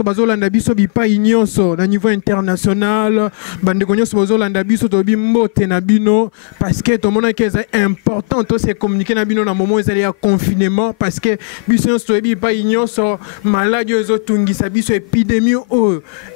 nyonso bazolanda biso bipai nyonso na niveau international bandeko nyonso bazolanda biso tobi mbote na bino parce que tout monde est important to se communiquer na bino na moment ezali ya confinement parce que biso nyonso tobi bipai nyonso maladie ezotungisa biso épidémie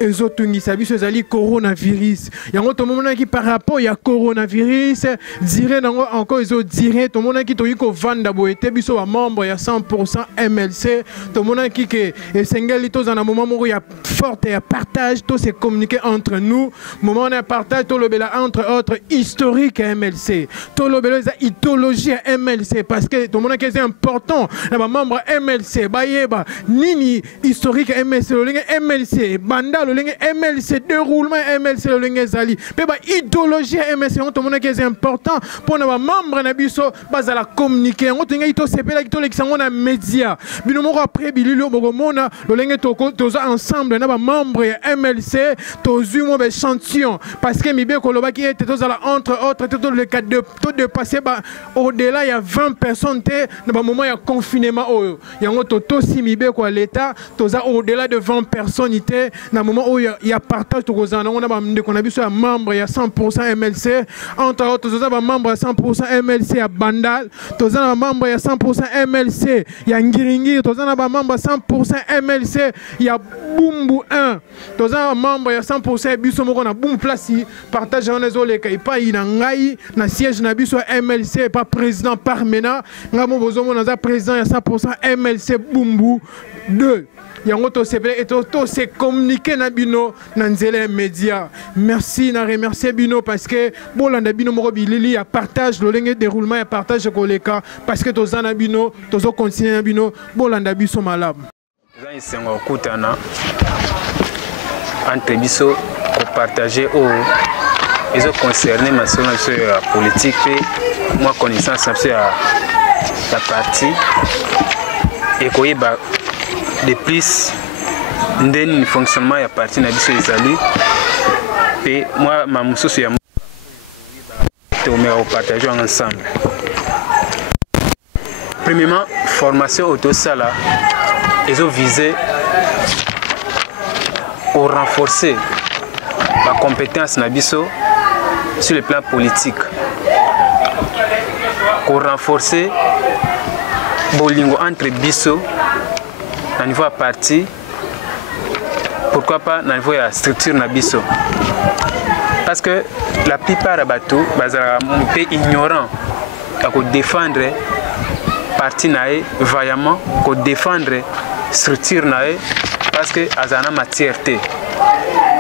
ezotungisa biso ezali coronavirus yango tout monde qui par rapport ya coronavirus dire nango encore dire tout monde qui toyi ko vanda boete biso ba membre ya 100% MLC tout monde qui que esengeli to za na moment moko ya forte ya partage to se communiquer entre nous moment de partage to lobela entre autres historique à MLC to lobela za idéologie à MLC parce que tout monde qui est important na ba membre MLC bayeba nini historique MLC le MLC banda le MLC déroulement MLC le zali pe ba idéologie MLC tout monde qui est important pour na ba membre na biso bazala communiquer on to ngai to sepela to lekisango na média bino moko après bililo bokomona le toza ensemble na ba membre ya MLC tozui mo be échantillon parce que mibe koloba ki était tozala entre autres tout le cas de tout de passer ba au-delà il y a 20 personnes te na ba moment ya confinement oyo yango to si mibe ko l'état toza au-delà de 20 personnes te na moment oyo ya partage to kozana on a ba ndeko na biso ya membre ya 100% MLC entre autres toza ba membre ya 100% MLC ya Bandal toza ba membre ya 100% MLC ya Ngiringi toza na ba membre 100% MLC ya Bumbu 1 toza ba membre ya 100% biso moko na Bumbu place partage on ezoleka epai na ngai na siège na biso MLC pas président Parmena ngamo bozomo na za président ya 100% MLC Bumbu 2 yango to sepele et to se communiquer na bino na nzela média merci na remercier bino parce que bolanda bino moko bilili ya partage le lenge déroulement ya partage koleka parce que to zana bino to zo continuer na bino bolanda biso malamu za isengo kutana entre biso ko partager au ils ont concerné ma sur la politique et moi connaissance sur la partie et koyeba de plus ndeni fonctionnement ya parti na biso ezali et moi ma mususu ya to me au partager ensemble. Premièrement, formation autosala ils ont visé au renforcer la compétence na biso sur le plan politique. Pour renforcer bolingo entre biso à niveau à parti, pourquoi pas à niveau de la structure nabiso. Parce que la plupart des bateaux, sont ignorants pour défendre parti nae vaillamment, pour défendre structure nae, parce que azana matière té.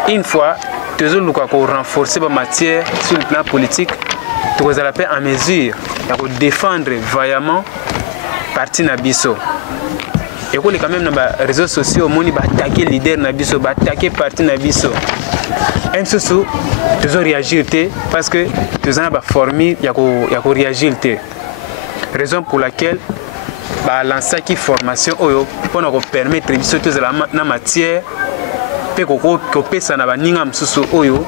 Une fois, toujours nous avons renforcé la matière sur le plan politique, nous allons en mesure de défendre vaillamment parti nabiso. Et quand même dans les réseaux sociaux, on va attaquer leader nabiso, va attaquer parti nabiso. Même si tu dois réagir parce que tu as formé, il y a réagir. Raison pour laquelle lancer qui formation pour nous permettre de la matière, pour que ça na baninga msusu oyo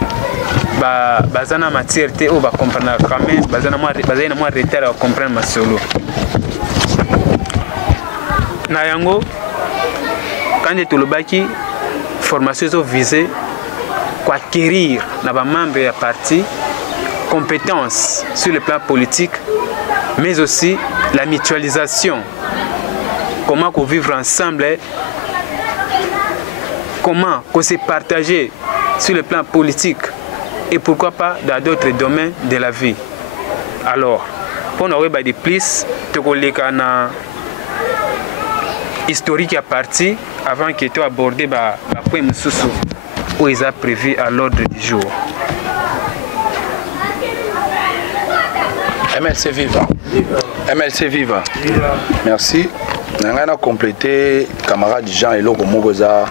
bazana matière te o ba comprendre quand même bazana moi retard à comprendre ma solo. Na yango quand tu le baki formation sont visées pour acquérir na ba membre ya parti compétences sur le plan politique mais aussi la mutualisation, comment qu'on vivre ensemble, comment qu'on se partager sur le plan politique et pourquoi pas dans d'autres domaines de la vie. Alors pour nous avoir des plus de collègues historique à partir avant que tu abordes la point où ils ont prévu à l'ordre du jour. MLC Viva. MLC Viva. Merci. Nous avons complété camarade Jean et Loko Mogoza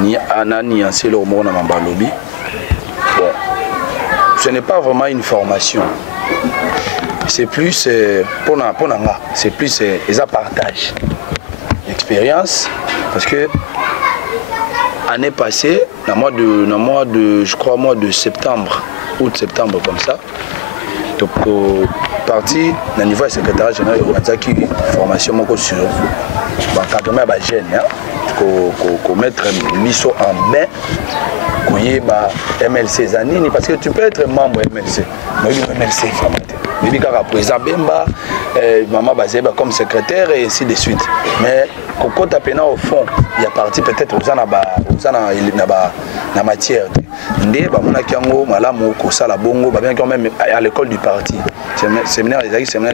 ni Anani Ansé Loko Mogo Mambalobi. Bon, ce n'est pas vraiment une formation. C'est plus pour Nanga, c'est plus un partage d'expérience parce que l'année passée, dans le mois de je crois mois de septembre, août-septembre comme ça, donc parti au niveau du secrétaire général de la formation sur l'encadrement des jeunes. mettre biso en bain koyeba MLC zanini parce que tu peux être membre MLC mais MLC mais quand président Bemba maman Bazeba comme secrétaire et ainsi de suite mais quand tu as au fond il y a parti peut-être na matière ndé ba mona kiango malamu ko sala bongo ba bien quand même à l'école du parti séminaire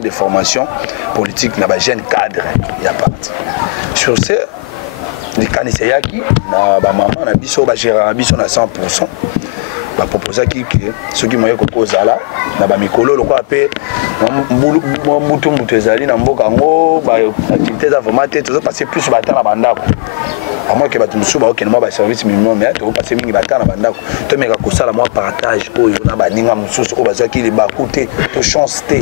de formation politique na ba jeune cadre il y a parti sur ce les kaniseyaki na ba maman na biso ba gérer biso na 100% ba proposer que ceux qui moyen ko zala na ba mikolo lo ko apé mutu ezali na mboka ngo ba activités za vraiment tout ça passer plus ba temps na bandako à moins que batu musu ba okene ba service minimum mais to passer mingi ba temps na bandako to meka ko sala moi partage oyo na ba ninga mususu ko bazaki li ba côté to chance té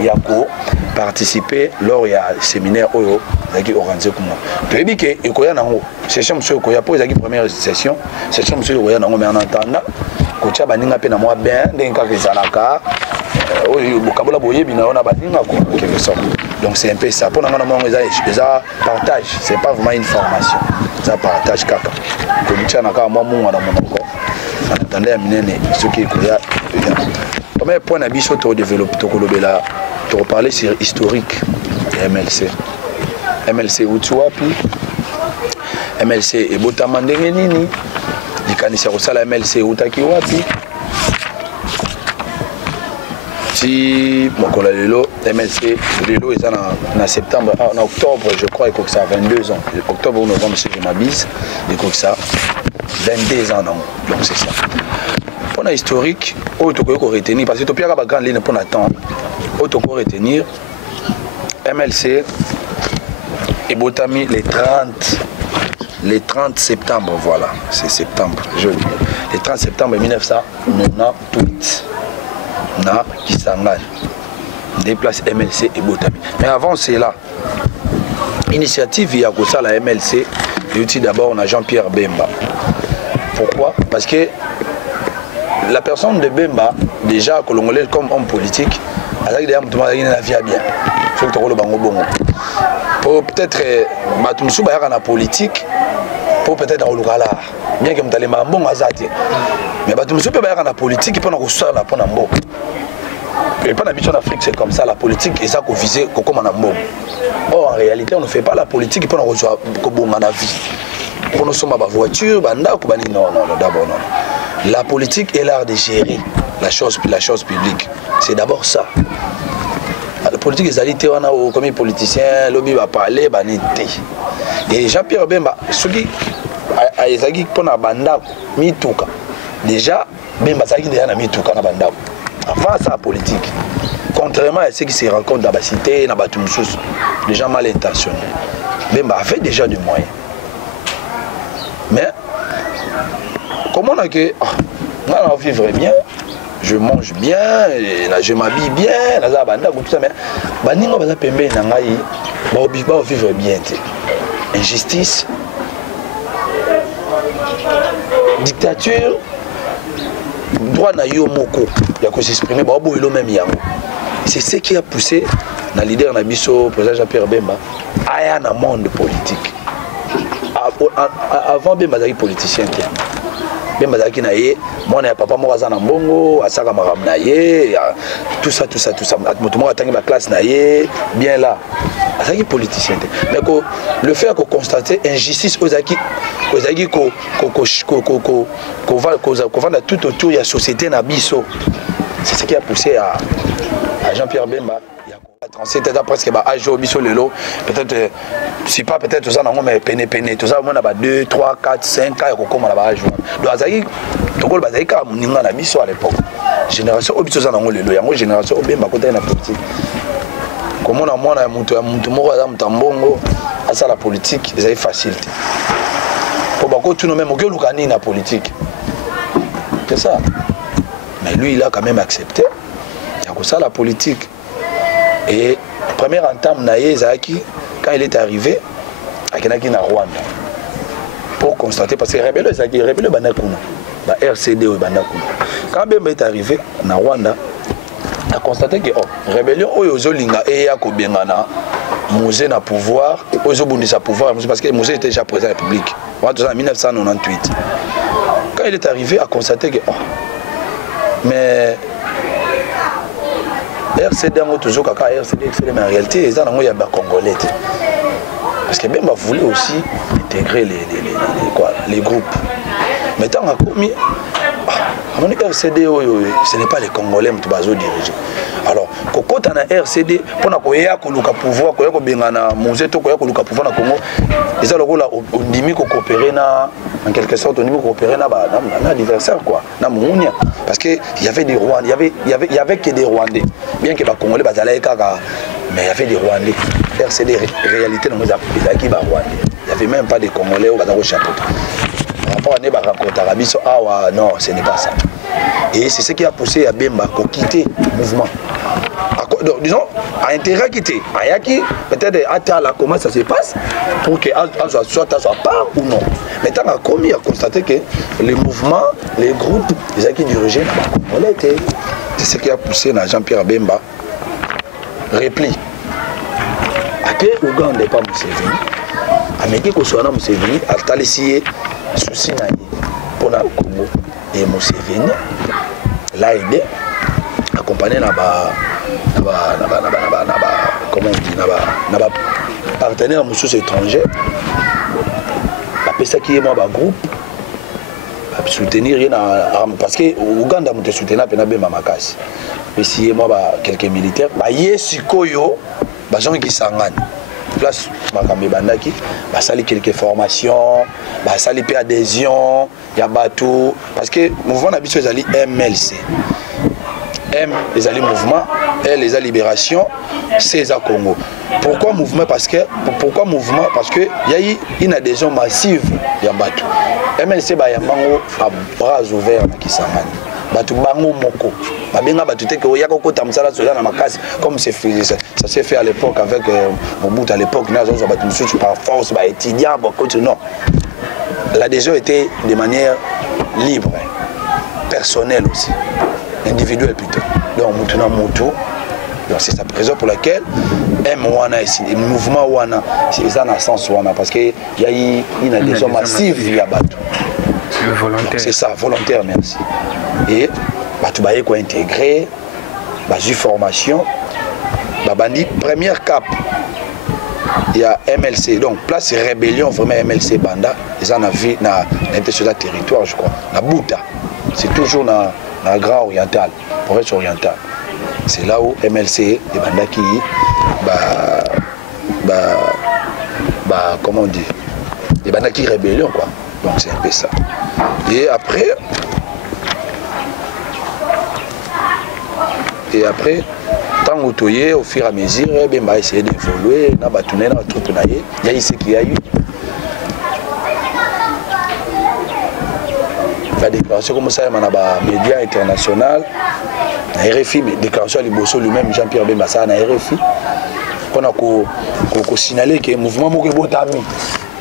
ya ko participer lors ya séminaire oyo zaki organisé comme to ebi ke ekoya nango session musu ko ya po zaki première session musu ko ya nango mais en attendant ko tia baninga pe na moi bien ndenge ka ezalaka oyo bokabola boyebi na ona baninga ko quelque sorte donc c'est un peu ça pour nanga mongo eza partage c'est pas vraiment une formation ça partage kaka ko tia na ka moi munga na monoko en attendant ya minene ce qui ko ya premier point na biso to développer to kolobela to parler sur historique de MLC utuwapi MLC ebotama ndenge nini likanisa kosala MLC utaki wapi si mokola lelo MLC lelo eza na septembre en octobre je crois que ça a 22 ans octobre ou novembre si je m'abuse et que ça 22 ans non donc c'est ça pour la historique auto ko retenir parce que to pia ba grande ligne pour attendre auto ko retenir MLC et Botami les 30 septembre, voilà, c'est septembre, joli. Les 30 septembre 1998, na Kisangani, déplace MLC et Botami. Mais avant c'est là, initiative il y a ça la MLC, et aussi d'abord on a Jean-Pierre Bemba. Pourquoi? Parce que la personne de Bemba, déjà congolais comme homme politique, elle a dit la vie à bien. Pour peut-être Matumsu Bayaka na politique, pour peut-être au Lugala, bien que Mtalé Mambo Azati. Mais Matumsu Bayaka na politique, pour nous faire la Ponambo. Et pas l'habitude en Afrique, c'est comme ça, la politique, et ça qu'on visait comme Nambo. Or, en réalité, on ne fait pas la politique pour nous rejoindre comme la vie. Pour nous sommes à la voiture, non, d'abord non. La politique est l'art de gérer la chose publique. C'est d'abord ça. La politique est allée comme les politiciens, lobby va parler, et Jean-Pierre Bemba, ce qui a été pour la banda, mitouka. Déjà, Bemba a été déjà mitouka na banda. Avant ça, politique. Contrairement à ceux qui se rencontrent dans la cité, dans la Batumsous, les gens mal intentionnés. Bemba avait déjà des moyens. Mais, comment on a que, on vivre bien, je mange bien, je m'habille bien, tout ça, mais on va vivre bien. Injustice, dictature, droit na yo moko, il y a que s'exprimer, c'est ce qui a poussé le leader Nabiso, président Jean-Pierre Bemba, à un monde politique. Avant Bemba, il politicien. Bemba zaki na ye mwana ya papa moko aza na mbongo asaka makambo na ye tout ça moto moko atangi ba classe na ye bien là azaki politicien mais le fait que constater injustice ozaki ko vendre tout autour ya société na biso c'est ce qui a poussé à Jean-Pierre Bemba. C'est presque âge au biso lelo peut-être si pas peut-être tout ça non mais peine tout ça on a 2 3 4 5 ans comme on a âge donc azaki tokol bazaki ka muninga na biso à l'époque génération au biso ça non lelo yango génération obemba côté na politique comme on a mwana mutu moko za mutambongo asa la politique ezali facilité pour bako tout même que lukani na politique c'est ça mais lui il a quand même accepté il y a ça la politique. Et première entame naïe Zaki quand il est arrivé à Kenaki na Rwanda pour constater parce que rebelle Zaki rebelle banakuna la RCD ou banakuna quand Bemba est arrivé na Rwanda a constaté que rébellion oyo zolinga e ya ko bengana Mosé n'a pouvoir, aux Obundis pouvoir, parce que Mosé était déjà président de la République. En 1998. Quand il est arrivé, à constater que. Oh, mais. RCD en toujours caca RCD mais en réalité les gens il y a des Congolais parce que Bemba voulait aussi intégrer les groupes mais tant qu'on a commis RCD ce n'est pas les Congolais qui vont diriger alors quand on a RCD pour qu'on ait le pouvoir qu'on ait le musée qu'on ait le pouvoir na Congo les gens on dit qu'on coopérer en quelque sorte on dit qu'on coopérer na adversaire quoi na Mounia parce que il y avait des Rwandais il y avait que des Rwandais bien que les Congolais mais il y avait des Rwandais RCD réalité dans les acquis Rwandais il n'y avait même pas des Congolais au chapeau par rapport à Neba rencontre Arabiso non ce n'est pas ça et c'est ce qui a poussé à Bemba à quitter le mouvement donc, disons, à intérêt à quitter, peut-être à la comment ça se passe pour que soit à sa part ou non. Mais tant qu'on a commis à constater que les mouvements, les groupes, les acquis dirigés, c'est ce qui a poussé Jean-Pierre Bemba repli. À quel Ouganda n'est pas Museveni, à Meki Koswana Museveni, à Talisier, souci pour la Congo et Museveni, l'a aidé, accompagné comment on dit, partenaire étranger, ça qui est moi groupe, soutenir parce que Ouganda m'a soutenu à Makasi. Mais si moi quelques militaires, Yesikoyo, gens qui s'engagent. Place Makambe Bandaki, sali quelques formations, sali peu adhésion, il y a bateau parce que mouvement d'habitude c'est MLC. M les alliés mouvement, L les libération, C les Congo. Pourquoi mouvement parce que il y a eu une adhésion massive ya bateau. MLC ba ya bango à bras ouverts qui s'amène. Bateau bango moko. Babenga bateau te ko ya ko kota msala sola na makasi comme ça s'est fait à l'époque avec Mobutu à l'époque na zo bateau mususu par force ba étudiant non. L'adhésion était de manière libre, personnelle aussi. Individuel plutôt. Donc c'est sa raison pour laquelle M1 ici, le mouvement Wana, c'est ça dans le sens Wana parce qu'il y a eu une adhésion massive à Batou. C'est ça, volontaire, merci. Et Batou Baye quoi intégré, Bazu formation, Babandi première cap. Il y a MLC, donc place rébellion vraiment MLC Banda, ils en ont vu dans l'international territoire, je crois, dans Bouta. C'est toujours dans la Grand Oriental, province orientale. C'est là où MLC et Bandaki, comment on dit, les Bandaki rébellion quoi. Donc c'est un peu ça. Et après, tant que au fur et à mesure, on va essayer d'évoluer, on va tourner dans la troupe, il y a ici qu'il y a eu. La déclaration comme ça, il y a des médias internationaux, RFI, mais déclaration à Liboso lui-même, Jean-Pierre Bemba, ça, RFI. On a signalé que le mouvement Botami,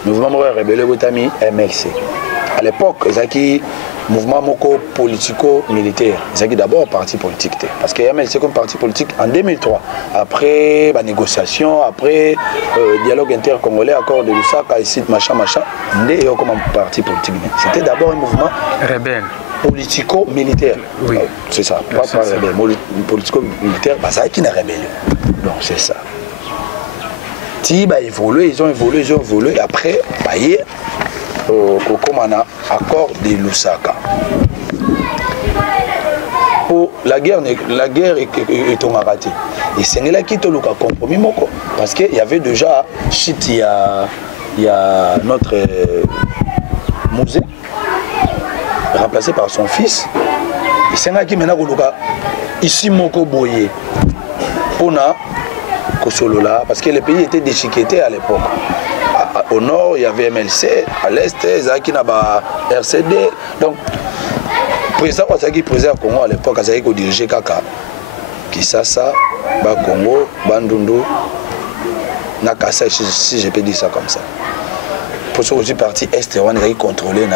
le mouvement rebelle Botami, MLC. À l'époque, il mouvement politico-militaire. C'est d'abord parti politique. Parce que MLC comme parti politique en 2003, après la négociation, après dialogue intercongolais, accord de Lusaka, ici, machin, né comme un parti politique. C'était d'abord un mouvement rebelle. Politico-militaire. Oui. C'est ça, pas rebelle. Politico-militaire, c'est qui n'a rébellion. Donc c'est ça. Ils ont évolué, et après, comme on a accord de Lusaka. Pour la guerre est ratée. Et c'est là qui est le compromis parce qu'il y avait déjà il y a notre musée remplacé par son fils. Et c'est là qui maintenant ici moko boye. On a Kosolola parce que le pays était déchiqueté à l'époque. Au nord, il y avait MLC, à l'est, il y avait RCD. Donc, le président au Congo à l'époque, il a dirigé Kaka, Kisasa, Congo, Bandundu, Nakasa, si je peux dire ça comme ça. Pour ce qui est parti est, on a contrôlé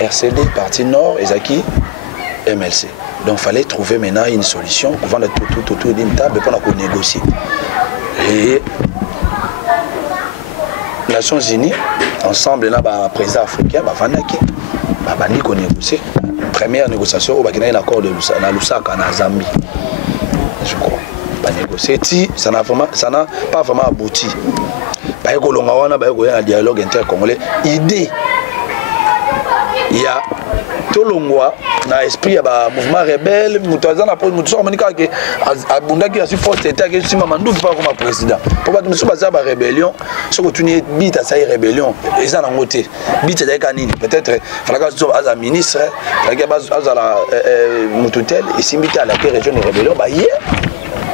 RCD, partie nord, et MLC. Donc, il fallait trouver maintenant une solution pour vendre tout d'une table pour négocier. Et Nations Unies, ensemble, là, président africain, bandi qu'on négocie. Première négociation, il y a un accord de Lusaka en Zambie. Je crois. Négocier. Ça n'a pas vraiment abouti. Il y a un dialogue intercongolais. Idée. Il y a tout le monde dans l'esprit, il y a un mouvement rebelle. Il y a un président. Pour que nous fassions une rébellion, si vous avez une rébellion, ils ont un côté. Peut-être qu'il y a un ministre, il y a un tutelle, et si vous avez la région de rébellion,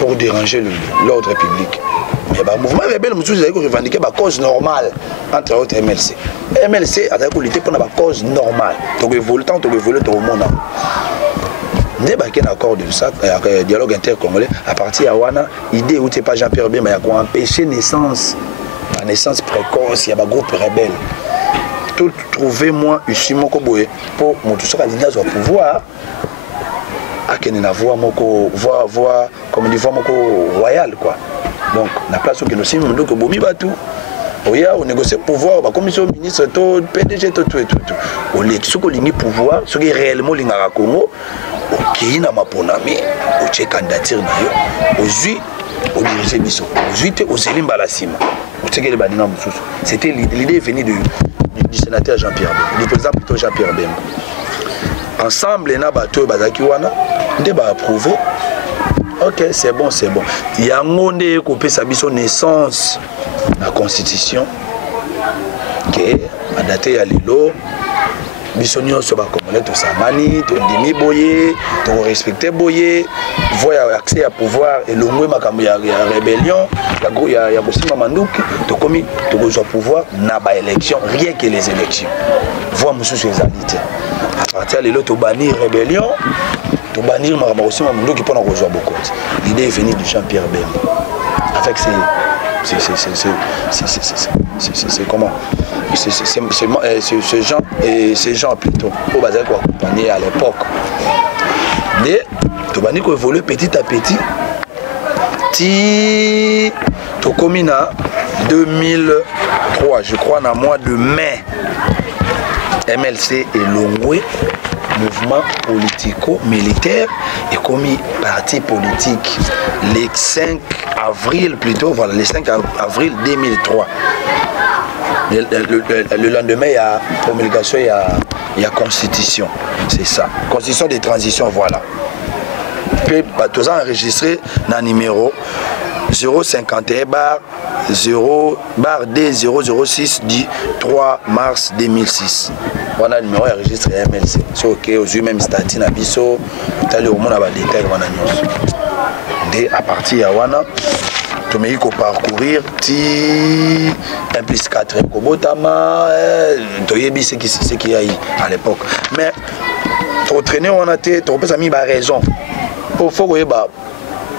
pour déranger l'ordre public. Mais le mouvement rebelle, nous avons revendiqué la cause normale entre autres MLC. MLC a lutter pour la cause normale. Tu veux évoluer, tu veux évoluer tout le monde. Nous avons un accord de ça, un dialogue intercongolais. À partir de Wana, l'idée où tu n'es pas Jean-Pierre B, mais il y a empêcher la naissance précoce, il y a un groupe rebelle. Tout trouver moi, ici, mon coboé, pour mon tout ça, au pouvoir. Akene voix comme dit voix royale quoi. Donc la place où nous sommes donc bomi batou. Oya on négocie pouvoir ba commission ministre to PDG tout. On les ce que lingi pouvoir ce qui réellement lingara Congo OK na maponami o che candidature na yo. Aujourd'hui au diriger biso. Aujourd'hui au Selimba la Sima. O che ke banina mususu. C'était l'idée venue du sénateur Jean-Pierre Bemba, du président plutôt Jean-Pierre Bemba. Ensemble, na bateau bazaki wana, nde ba approuvé. OK, c'est bon. Il y a un monde qui a sa naissance la constitution qui a daté à l'îlot. Bisonio sur ba congolais to samani, to ndimi boyé, to respecter boyé, voya accès à pouvoir et le mot makambo ya rébellion, ya bosima manduki, to komi to gozo pouvoir na ba élection, rien que les élections. Voix mususu ezalité. À partir de l'autre, bannir rébellion, to bannir Maramarossima Mundo qui prend un rejoint beaucoup. L'idée est venue de Jean-Pierre Bemba. Avec c'est comment ces gens plutôt au bazar quoi accompagné à l'époque. Mais to bannir qu'on évolue petit à petit. Ti to comina 2003, je crois, dans le mois de mai. MLC et Longwe, mouvement politico-militaire et commis parti politique le 5 avril plutôt, voilà, le 5 avril 2003. Le lendemain, il y a promulgation, il y a constitution, c'est ça. Constitution de transition, voilà. Puis, tous enregistré dans le numéro 051 D006 du 3 mars 2006. On a le numéro enregistré MLC. C'est OK, aux yeux même statut na biso, t'as au monde à détail wana nyos. À partir de wana, tu me dis parcourir ti 1 plus 4 kobotama, tu yebi ce qui y a à l'époque. Mais pour traîner on a été, tu peux mis ba raison. Pour faut que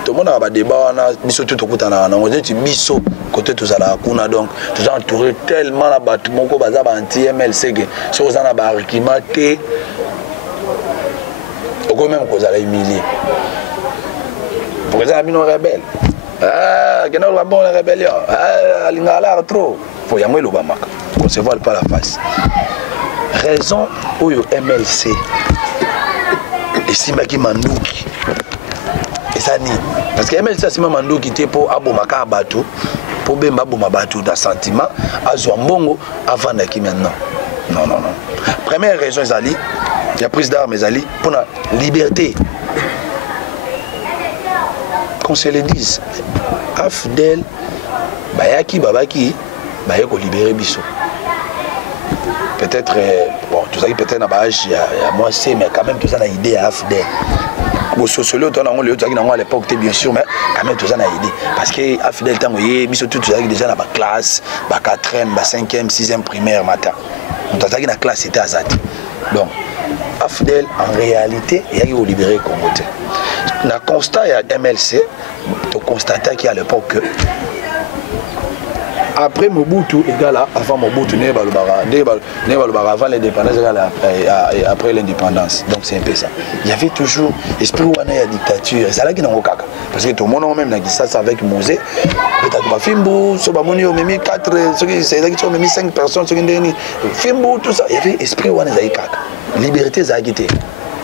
tout le monde a un débat, biso tout au on dit biso côté tout ça là kuna donc tout entouré tellement la bâtiment ko baza anti MLC que si on a ba arkimaté au même qu'on a humilié pour les amis non rebelles que non bon la rébellion l'ingala trop faut y avoir le bamaka qu'on se voile pas la face raison où MLC et Simaki Manduki et ça ni parce que MLC Simaki Manduki était pour abomaka bateau pour Bemba aboma bateau d'un sentiment à Zouambongo avant d'aki maintenant non première raison Zali il y a prise d'armes Zali pour la liberté qu'on se le dise Afdel bayaki babaki bayako libérer biso peut-être bon tout ça peut-être na base moi c'est mais quand même tout ça na idée à Afdel bon sociologue on a le truc à l'époque bien sûr mais quand même tout ça na idée parce que Afdel tant oui biso tout ça déjà na ba classe ba 4e ba 5e 6e primaire matin on t'a dit na classe c'était azat donc Afdel en réalité il y a eu libérer Congo. Na constat ya MLC tu constatais qu'à l'époque après Mobutu égale avant Mobutu, avant l'indépendance égale après l'indépendance. Donc c'est un peu ça. Il y avait toujours l'esprit où on a la dictature. C'est là qu'il y a un caca. Parce que tout le monde même ça avec Mosé. Peut-être Fimbo, Sobamoni, on a mis 4, c'est là qu'ils ont mis 5 personnes. Fimbo, tout ça. Il y avait l'esprit où on a la caca. Liberté, ça a quitté.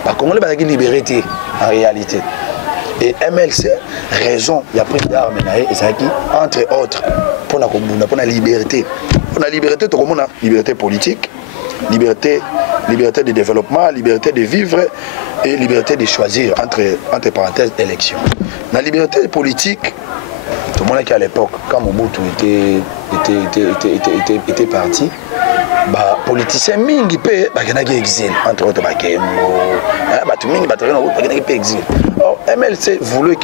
Par contre, on a une liberté en réalité. Et MLC, raison, il y a pris d'armes entre autres, pour la liberté. Pour la liberté, tout le monde a liberté politique, liberté de développement, liberté de vivre et liberté de choisir, entre parenthèses, élection. La liberté politique, tout le monde qui à l'époque, quand Mobutu était parti, bah politiciens mingi pe ba kenaki exil entre autres ba Kembo ba mingi ba traîner ba kenaki pe exil. Or MLC voulait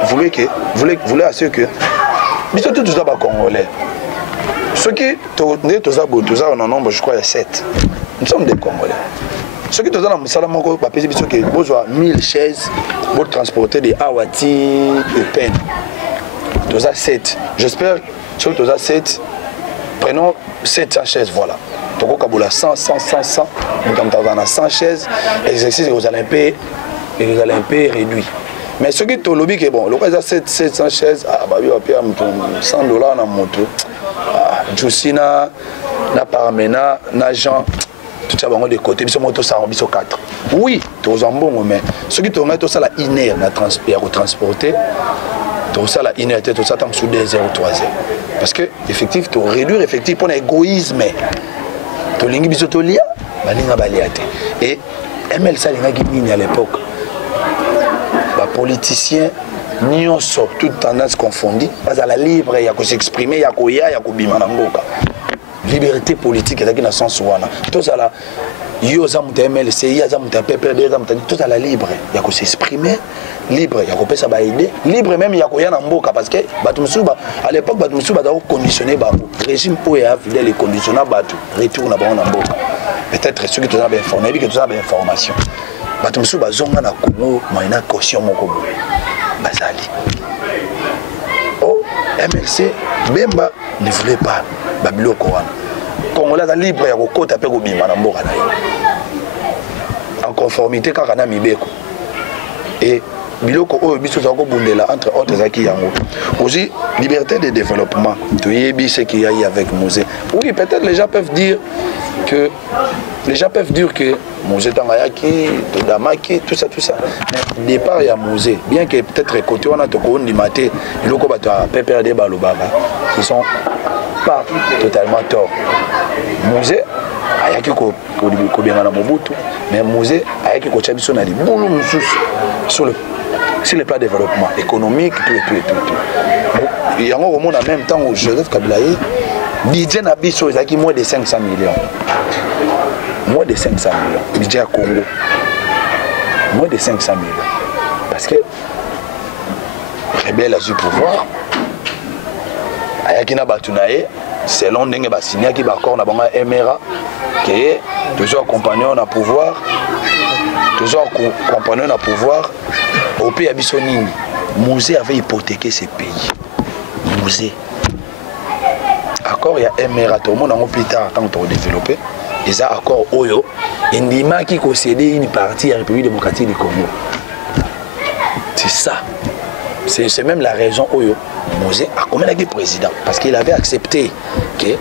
assurer que mais tout ça ba congolais ceux qui tous en nombre je crois 7 nous sommes des congolais ceux qui tous dans musala moko ba pesi biso que besoin 1000 chaises pour transporter des awati et peine tous à 7 j'espère ceux tous à 7 prenons 700 chaises voilà. Toko Kaboula 100, nous avons 100 chaises, exercice aux Olympiques réduit. Mais ce qui est au lobby, bon, le reste 700 chaises, il y a $100 dans moto. Jusina, na Paramena, na Jean, tout ça va de côté, mais moto ça en 4. Oui, tous en bon, mais ce qui est tout ça la inerte, na transporter, tout ça la inerte, tout ça tant sous 2 0 3 0. Parce que effectivement, tu réduire effectivement pour l'égoïsme. Tolingi bisotolia balinga baliate et MLC linga gini à l'époque ba politicien nyonso toute tendance confondue pas à la libre ya ko s'exprimer ya ko bima na mboka liberté politique ezaki na sens wana tout ça là yo za muta MLC ya za muta PPD za muta tout à la libre ya ko s'exprimer libre ya ko pesa ba aider libre même ya ko ya na mboka parce que batu musuba à l'époque batu musuba da conditionner ba régime pour ya fidèle et conditionner batu retour na ba na mboka peut-être ceux qui tout ça bien informé que tout ça bien information batu musuba zonga na Congo moyena caution moko bazali oh MLC Bemba ne voulait pas babiloko wana Congolais za libre ya ko kota pe ko bima na mboka na en conformité kaka na mibeko et biloko oyo biso za ko bundela entre autres zaki yango aussi liberté de développement to yebi ce qu'il y a avec Mosé oui peut-être les gens peuvent dire que Mosé Tangayaki Todamaki tout ça mais départ il y a Mosé bien que peut-être côté on a to ko ndimate biloko bato a PPRD balobaba qui sont pas totalement tort Mosé ayaki ko benga na Mobutu mais Mosé ayaki ko chabiso na libulu mususu sur le plan développement économique tout. Il y a en même temps où Joseph Kabila budget na biso ezaki moins de 500 millions. Moins de 500 millions budget à Congo. Moins de 500 millions. Parce que rebelle a du pouvoir. Ayaki na batunaye selon ndenge ba signé ki ba accord na banga MRA qui toujours accompagné na pouvoir. Toujours accompagné na pouvoir. Au pays Abissonine, Mosé avait hypothéqué ces pays. Mosé. Accord, il y a MRA, tout le monde en plus tard, quand on a développé, ils ont accord Oyo, Indima qui concédait une partie à la République démocratique du Congo. C'est ça. C'est même la raison Oyo. Mosé a combien de président parce qu'il avait accepté que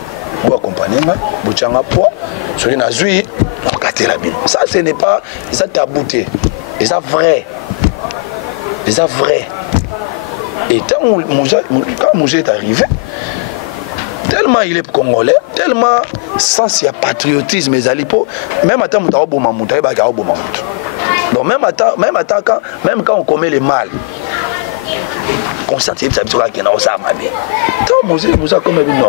vous accompagnez, vous avez un poids, sur les nazis, on a la mine. Ça, ce n'est pas, ça tabouté. Et ça vrai. Et ça vrai. Et quand Mosé est arrivé, tellement il est congolais, tellement sans il y a patriotisme, même à temps où donc même quand on commet le mal, conscience ça ça qui n'a pas mal. Tant Mosé vous a comme non.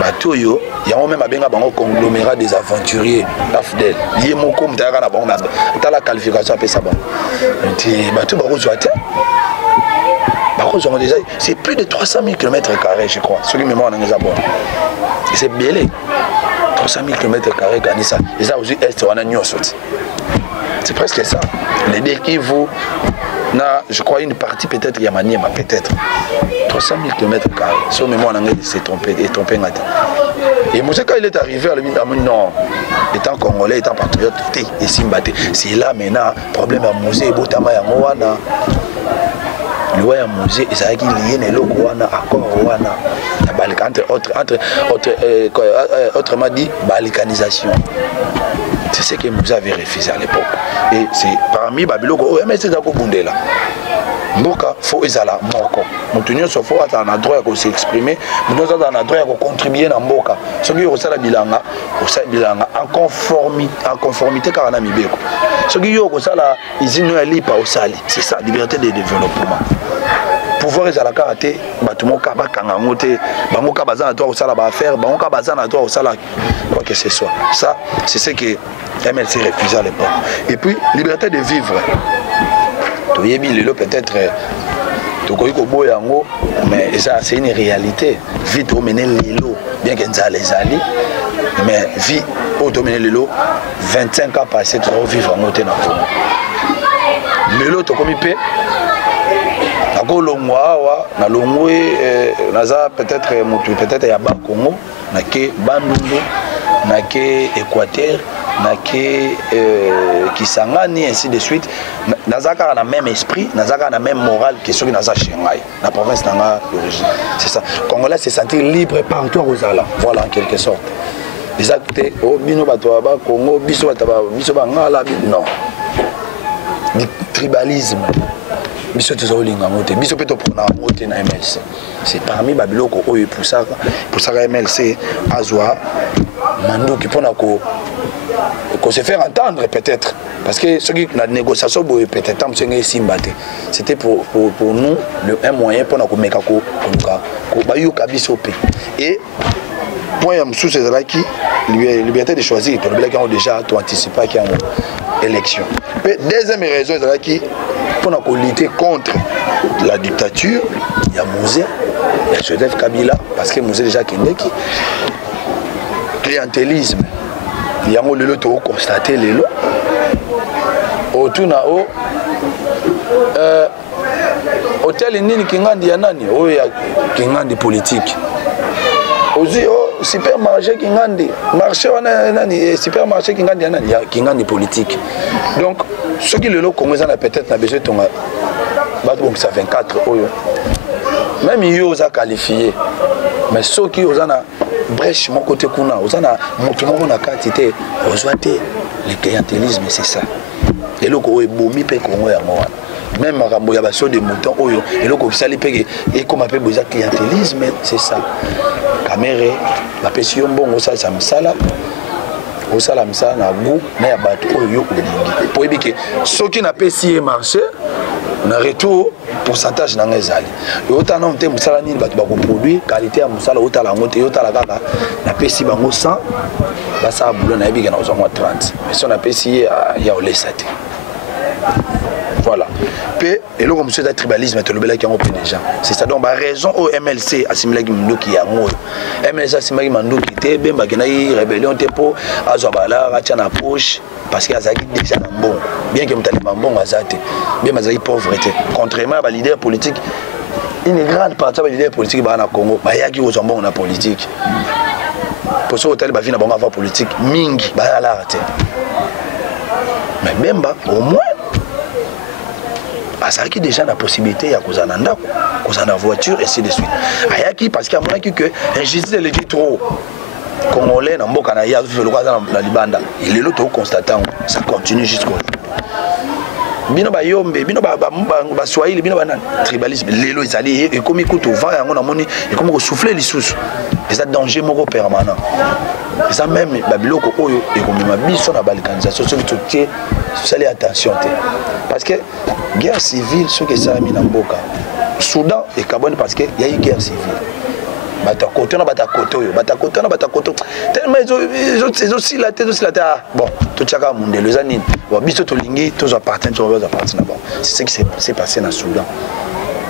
Batoyo, il y a même un conglomérat des aventuriers, l'AFDEL. Il y a mon compte à la qualification à ça. C'est plus de 300 000 km², je crois. Ce qui me demande c'est belé. 300 000 km², et ça aussi, c'est presque ça. Les deux qui vous je crois une partie peut-être Yamaniema, peut-être 300 000 km². Son mémoire s'est trompé. Et Moussa, quand il est arrivé, il a dit non, étant congolais, étant patriote, et Simbaté. C'est là maintenant, problème à Moussa et Botama Yangoana. Le roi à Moussa, et ça a été lié à l'Ogoana, accord Oana. Autrement dit, balkanisation. C'est ce que Moussa avait refusé à l'époque. Et c'est parmi Babiloko, mais c'est d'accord Bundela. Mboka, faut ezala moko. Montenir so faut attendre un droit de s'exprimer, nous avons un droit de contribuer dans Mboka. Ce qui est ça bilanga, en conformité car on a mis beko. Ce qui est ça la izino ali pa osali, c'est ça, liberté de développement. Pouvoir ezala karaté, batumoka bakanga ngote, bangoka bazana droit osala ba faire, bangoka bazana droit osala quoi que ce soit. Ça, c'est ce que MLC refusait à l'époque. Et puis liberté de vivre. Peut-être mais ça c'est une réalité. Vite au mener l'îlot, bien que ça les alliés, mais vie au mener l'îlot, 25 ans passés pour vivre en côté dans l'îlot. Comme il peut, na longwe naza peut-être il y a Congo, na ke Bandundu, na ke Équateur, na ke Kisangani, ainsi de suite. Nazaka a le même esprit, Nazaka a la même morale que ceux qui sont à Shanghai, la province d'origine. C'est ça. Congolais se sentir libre partout aux Ala. Voilà en quelque sorte. Les actes, oh, bino batoaba, Congo, biso bataba, biso bangala, non. Du tribalisme. Biso tezo linga mote, biso peto prona mote na MLC. C'est parmi Babiloko oyo pour ça MLC azwa mando qui pona ko se faire entendre peut-être parce que ce qui la négociation peut-être c'était pour nous un moyen pour nous mettre et point sous ces là qui liberté de choisir pour les gens déjà anticipé qu'il y a une élection. Deuxième raison c'est qui pour nous lutter contre la dictature, il y a Moussa, il y a Joseph Kabila parce que Moussa déjà Kendeki clientélisme. Il y a un lot de constater les lots. Autour na-o, hôtel nini kingandi ya nani? Oh ya kingandi politique. Aussi oh supermarché kingandi, marché wana nani? Supermarché kingandi ya nani? Ya kingandi politique. Donc ceux qui le lot congolais ont peut-être na besoin tonga. Bato ça 24 oyo. Même ils ont qualifié. Mais ceux qui ont brèche mon côté kuna ozana moto moko na quantité ozoate le clientélisme c'est ça et loko e bomi pe Congo ya mwana même makambo ya baso de mouton oyo et loko kisali pe et comme appelle boza clientélisme c'est ça caméra la pression bongo ça ça msala osala msala na goût na ya bato oyo olingi po ebike soki na pesi marché na retour pourcentage na ngezali et autant non te musala nini bato bako produit qualité ya musala otala ngote otala kaka na pesi bango 100 basa boulot na yebika na ozongo 30 mais si on a pesi ya olesate voilà pe et loko monsieur da tribalisme te lobela ki ngo pe déjà c'est ça donc ba raison au MLC assimilé ki mundoki ya ngo MLC assimilé mandoki te bemba ki na rébellion te po azwa bala ratia na poche parce qu'il azaki déjà na bon bien que mutali mbongo azate bien mazaki pauvreté contrairement à ba leader politique une grande partie des leaders politiques ba na Congo ba yaki ozwa mbongo na politique pour ça hôtel ba vina bongo avant politique mingi ba la raté mais bemba au moins azaki déjà la possibilité ya kozana ndako kozana voiture et ainsi de suite ayaki parce qu'il y a moins que injustice le dit trop congolais na mboka na ya vivre la libanda il est l'autre constatant ça continue jusqu'au bino ba yombe bino ba swahili bino ba tribalisme lelo ezali et comme écoute vent yango na moni et comme ko souffler lisusu c'est un danger moko permanent ça même babiloko oyo et comme ma biso na balkanisation so ki sali attention te parce que guerre civile ce que ça a mis na mboka Soudan et Gabon parce que il y a eu guerre civile bata koto na bata koto tellement ils ont aussi la tête bon tout chaka monde les années bon biso to lingi tous appartiennent bon c'est ce qui s'est passé dans Soudan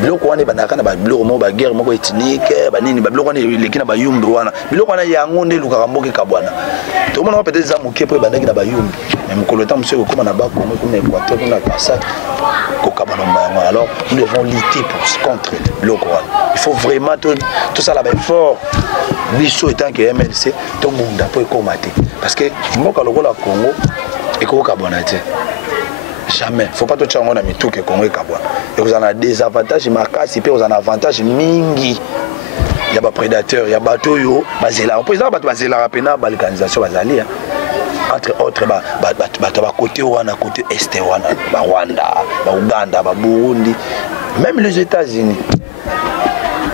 biloko wana banaka na ba biloko mo ba guerre moko ethnique ba nini ba biloko wana lekina ba yumbi wana biloko wana yango nde luka mboka kabwana to mona peut-être za moké po bandaki na ba yumbi mais mokolo ta monsieur ko na ba Congo ko na Équateur ko na Kasa Alors nous devons lutter contre le Coran. Il faut vraiment tout ça là fort. Biso étant que MLC, tout le monde peut combattre. Parce que moi quand le Congo et Congo Kabonate. Jamais. Il ne faut pas tout changer dans tout que Congo et Kabon. Et vous en avez des avantages, mais vous en avez des avantages mingi. Il y a des prédateurs, il y a des bateaux, il y a des l'organisation entre autres, côté côté est, Rwanda, Ouganda, Burundi, même les États-Unis.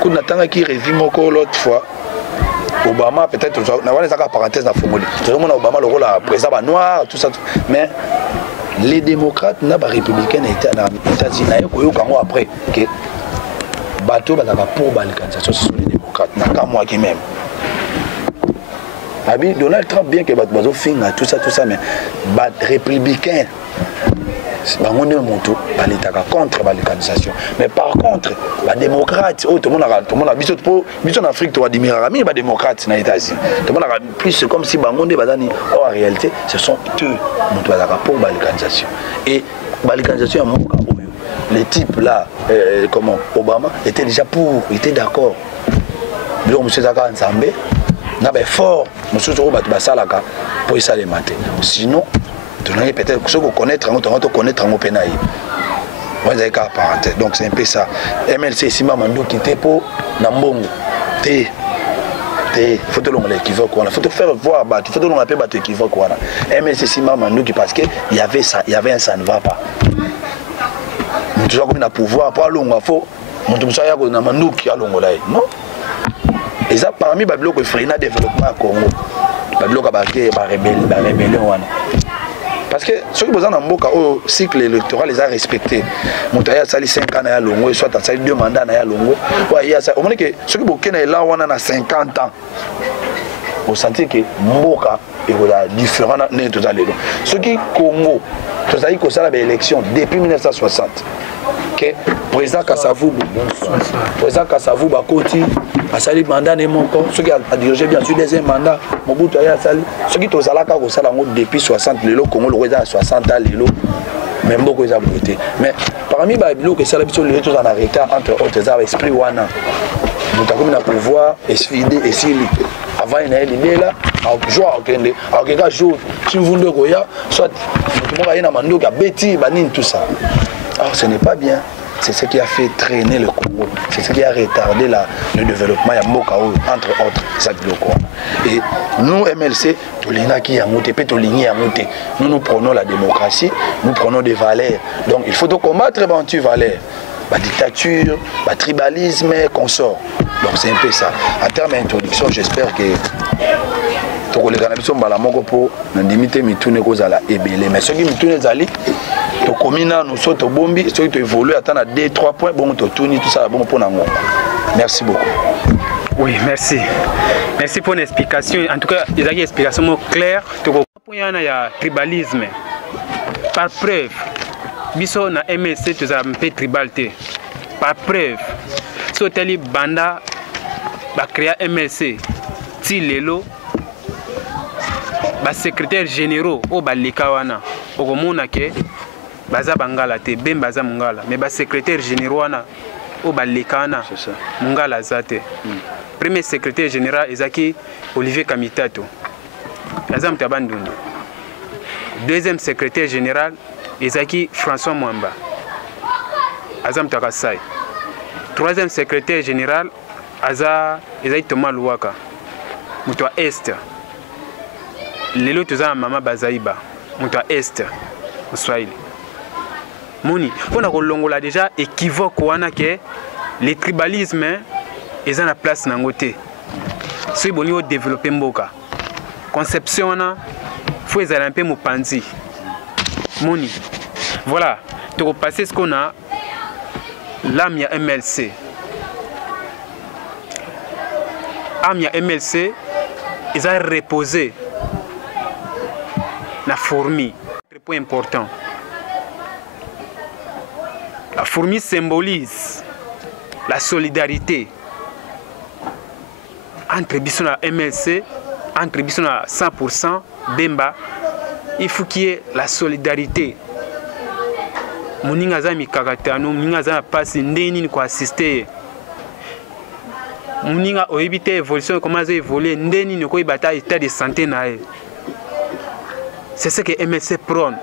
Quand on attend qu'il revienne l'autre fois, Obama, peut-être, on va les parenthèses dans le tout le monde Obama, le rôle président noir, tout ça. Mais les démocrates, les républicains étaient aux États-Unis, après que bateau pour l'organisation, ce sont les démocrates, moi qui même. Donald Trump, bien que bateau finga tout ça, mais les républicains, on est contre l'organisation. Mais par contre, les démocrates, tout le monde a vu en Afrique, tu as dit, les démocrates dans les États-Unis. Tout le monde a plus comme si en réalité, ce sont eux qui sont pour l'organisation. Et l'organisation, les types là, comment Obama, était déjà pour, il était d'accord. Donc, M. Zaka Nzambe, il y a fort, M. Zoro pour ça les mater. Sinon, peut-être que ceux qui connaissent, on connaître en open. Donc c'est un peu ça. MLC si Mamandou qui était pour Nambongo. Il faut te l'équivoque. Il faut te faire voir, il faut te l'appeler l'équivoque. MLC si Mamandou qui parce qu'il y avait ça, il y avait un ça ne va pas. Nous toujours comme un pouvoir, pas long, il faut. Nous sommes qui a long là. Non. Et ça parmi les blocs qui freinent le développement au Congo. Les blocs qui rébellion. Parce que ceux qui ont un cycle électoral les a respectés. Moutaya sali 5 ans à Longo, soit à 2 mandats à Longo. Au moins que ceux qui ont là on a 50 ans. Vous sentez que Mboka est différent de tout à l'heure. Ceux qui Congo, tout à l'heure, ça l'élection depuis 1960. Que président Kassavou, président Kassavou Bakoti, a sali mandat de mon corps. Ceux qui ont dirigé bien sûr deuxième mandat, Mobutu a sali. Ceux qui ont salaka au salango depuis 60 le Congo le roi 60 ans le même beaucoup ils ont voté. Mais parmi les blocs que ça l'habitude les choses en arrêté entre autres ça esprit wana. Nous avons comme un pouvoir et s'il avant il y a l'idée là à jouer à quelque jour si vous voulez goya soit tout le monde a une amende qui a bêti banine tout ça. Alors ce n'est pas bien. C'est ce qui a fait traîner le Congo. C'est ce qui a retardé le développement. Il y a Mokao, entre autres. Et nous, MLC, nous prenons la démocratie, nous prenons des valeurs. Donc il faut combattre les valeurs. La dictature, le tribalisme, consort. Donc c'est un peu ça. En termes d'introduction, j'espère que les organisations pour limiter mes tournées aux ala ébélé. Mais ceux qui me tournent les alliés, to komina nous sommes bombi, ceux qui évoluent attendre 2-3 points, bon to tourner tout ça bon pour nango. Merci beaucoup. Oui, merci. Merci pour l'explication. En tout cas, il y a une explication claire. Il y a tribalisme. Par preuve, biso na MSC tu as un peu tribalité. Par preuve, so teli banda ba créer MSC ti lelo ba secrétaire généraux au balikawana okomona ke baza bangala te ben baza mungala mais ba secrétaire généraux wana au balikana mungala zate premier secrétaire général ezaki Olivier Kamitato azam tabandundu deuxième secrétaire général ezaki François Mwamba azam takasai troisième secrétaire général ezaki Thomas Luwaka muto est lelo toza mama bazaiba muto est Swahili moni pona kolongola déjà équivoque wana ke le tribalisme eza na place nango te so boni o développer mboka conception wana faut ezala un peu mopanzi moni voilà to passer ce qu'on a l'AMIA MLC AMIA MLC ils ont reposé la fourmi. Un point important. La fourmi symbolise la solidarité entre Bissona MLC, entre Bissona 100%, Bemba. Il faut qu'il y ait la solidarité. moninga aza mikakatano moninga aza na pasi ndenge nini koassiste moninga oyebi te évolution comment aza évolue ndenge nini okoyeba ata état de santé na ye. C'est ce que MLC prône.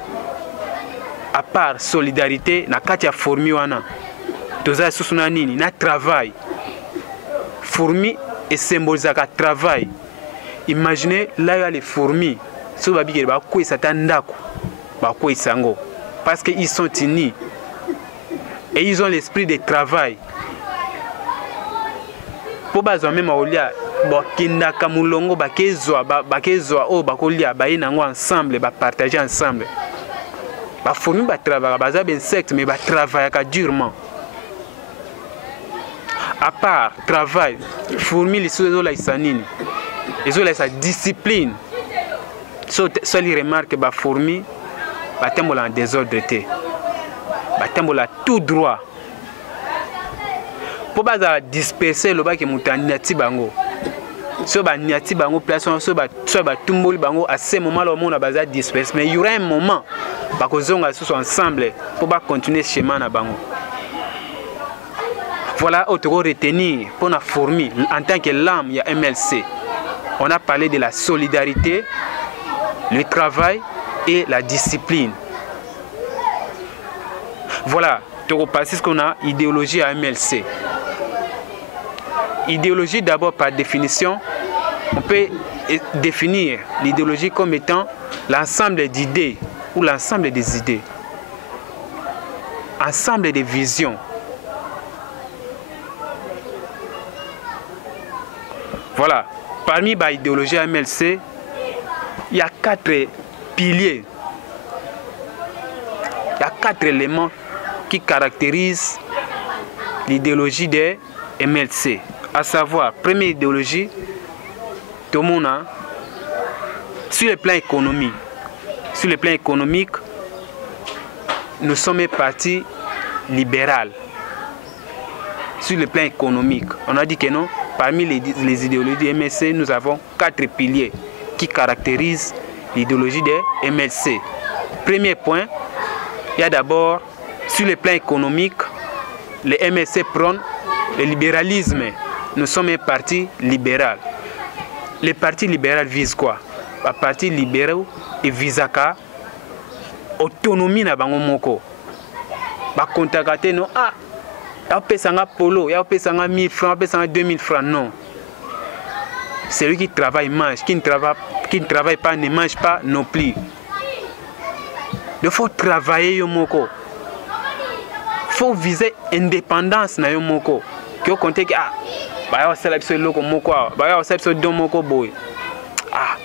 À part solidarité na kati ya fourmi wana toza susu na nini na travail. Fourmi et symbolisaka travail. Imaginez là il y a les fourmis so babikeli bakwesa ta ndako bakwesa ngo parce que ils sont unis et ils ont l'esprit de travail. Po bazwa même olia bakendaka mulongo bakezwa o bakolia baye nango ensemble partager ensemble. Ba fourmi ba travailler baza ben insecte mais ba travailler durement. À part travail, fourmi les sous la isanini. Ils ont sa discipline. Soit les remarques ba fourmi ba tembola en désordre té. Ba tembola tout droit. Pour baza disperser le ba ke mutaniati bango. So ba niati bango place so ba tumboli bango à ce moment là au monde baza disperser mais il y aura un moment ba kozonga sous ensemble pour ba continuer chemin na bango. Voilà autre retenir pour la fourmi en tant que l'âme il y a MLC. On a parlé de la solidarité, le travail et la discipline. Voilà, tu repasses ce qu'on a idéologie à MLC. Idéologie d'abord par définition, on peut définir l'idéologie comme étant l'ensemble d'idées ou l'ensemble des idées, ensemble des visions. Voilà, parmi l'idéologie MLC, il y a 4 piliers, il y a 4 éléments qui caractérisent l'idéologie des MLC. À savoir, première idéologie, tout le monde a, sur le plan économique. Sur le plan économique, nous sommes un parti libéral. Sur le plan économique, on a dit que non, parmi les idéologies du MLC, nous avons 4 piliers qui caractérisent l'idéologie des MLC. Premier point, il y a d'abord, sur le plan économique, les MLC prônent le libéralisme. Nous sommes un parti libéral. Le parti libéral vise quoi? Le parti libéral vise à autonomie na bango moko. Ba contacter non ah ya pesanga polo, ya pesanga 1000 francs, pesanga 2000 francs non. Celui qui travaille mange, qui ne travaille pas ne mange pas non plus. Il faut travailler yo moko. Faut viser indépendance na yo moko. Que compter que ah ba sala biso loko moko ba sala biso don moko boy ah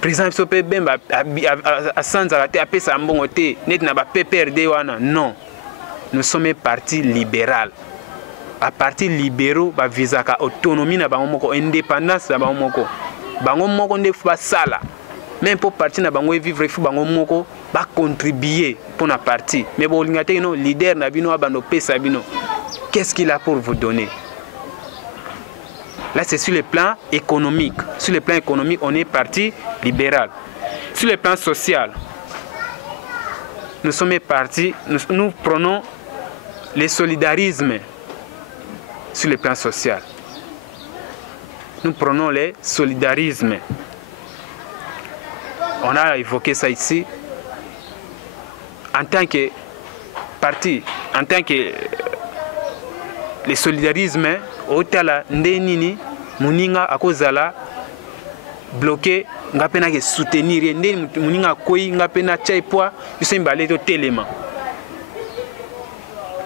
président biso pe bemba a sanza te apesa mbongo te net na ba PPRD wana non. Nous sommes un parti libéral. À parti libéraux ba visaka autonomie na bango moko, indépendance na bango moko. Bango moko ne faut pas sala. Même pour parti na bango vivre faut bango moko ba contribuer pour na parti. Mais bon lingate no leader na bino abano pesa bino. Qu'est-ce qu'il a pour vous donner? Là c'est sur le plan économique. Sur le plan économique, on est parti libéral. Sur le plan social, nous sommes un parti, nous prenons le solidarisme. Sur le plan social, nous prenons le solidarisme. On a évoqué ça ici. En tant que parti, en tant que le solidarisme, otala ndenini muninga akozala bloqué ngapena ke soutenir ndeni muninga koyi ngapena chaipoa yusimbale to telema.